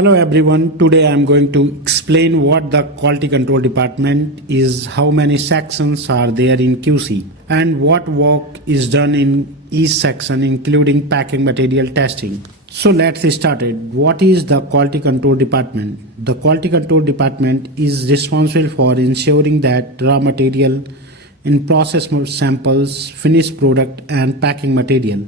Hello everyone, today I am going to explain what the quality control department is, how many sections are there in QC and what work is done in each section including packing material testing. So let's start it. What is the quality control department? The quality control department is responsible for ensuring that raw material in process samples, finished product and packing material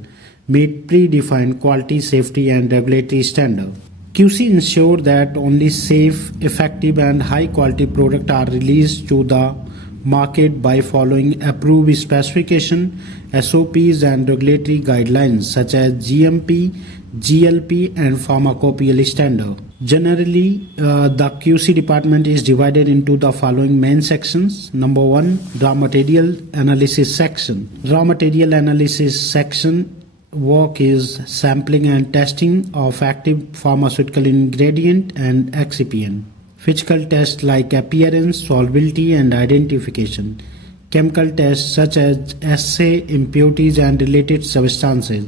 meet predefined quality, safety and regulatory standards. QC ensure that only safe, effective and high quality products are released to the market by following approved specification, SOPs and regulatory guidelines such as GMP, GLP and pharmacopoeia standard. Generally, the QC department is divided into the following main sections. Number 1, raw material analysis section. Raw material analysis section work is sampling and testing of active pharmaceutical ingredient and excipient. Physical tests like appearance, solubility and identification. Chemical tests such as assay, impurities and related substances.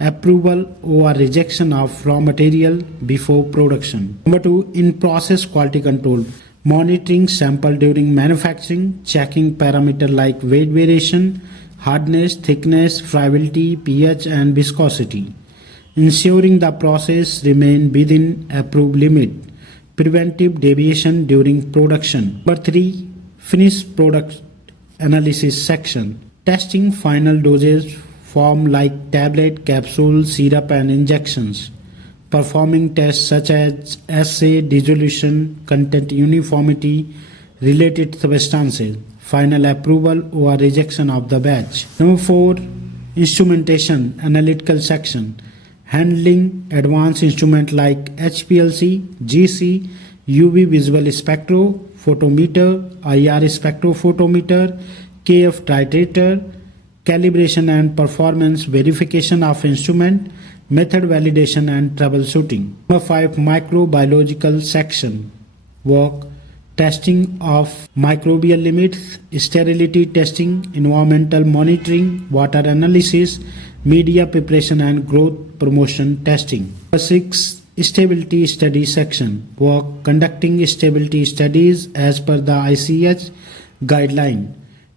Approval or rejection of raw material before production. Number 2, in-process quality control. Monitoring sample during manufacturing, checking parameters like weight variation, hardness, thickness, friability, pH and viscosity. Ensuring the process remain within approved limit. Preventive deviation during production. Number 3, finished product analysis section. Testing final dosage form like tablet, capsule, syrup and injections. Performing tests such as assay, dissolution, content uniformity, related substances. Final approval or rejection of the batch. Number 4, instrumentation analytical section. Handling advanced instrument like HPLC, GC, UV visual spectrophotometer, IR spectrophotometer, KF titrator, calibration and performance verification of instrument, method validation and troubleshooting. Number 5, microbiological section. Work testing of microbial limits, sterility testing, environmental monitoring, water analysis, media preparation and growth promotion testing. Number 6, stability study section. Work conducting stability studies as per the ICH guideline.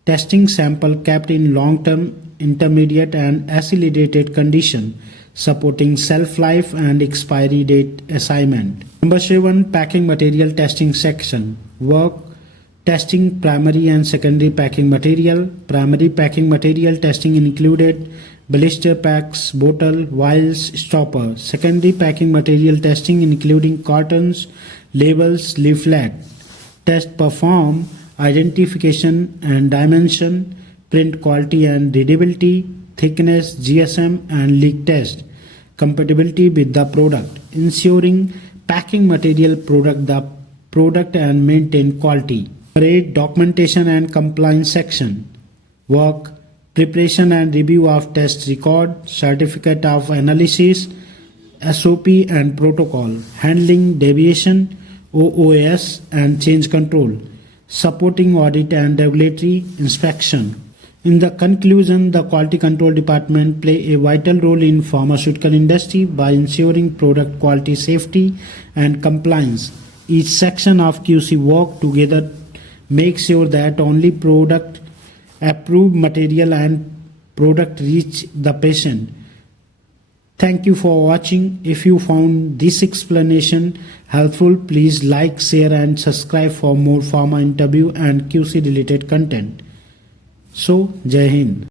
Testing sample kept in long-term, intermediate and accelerated condition, supporting shelf life and expiry date assignment. Number 7, packing material testing section. Work testing primary and secondary packing material. Primary packing material testing included blister packs, bottle, vials, stopper. Secondary packing material testing including cartons, labels, leaflet. Test perform identification and dimension, print quality and readability, thickness, GSM and leak test. Compatibility with the product, ensuring packing material product and maintain quality. 8, documentation and compliance section. Work preparation and review of test record, certificate of analysis, SOP and protocol, handling deviation, OOS and change control, supporting audit and regulatory inspection. In the conclusion, the quality control department play a vital role in pharmaceutical industry by ensuring product quality, safety and compliance. Each section of QC work together make sure that only product approved material and product reach the patient. Thank you for watching. If you found this explanation helpful, please like, share and subscribe for more pharma interview and QC related content. So, Jai Hind.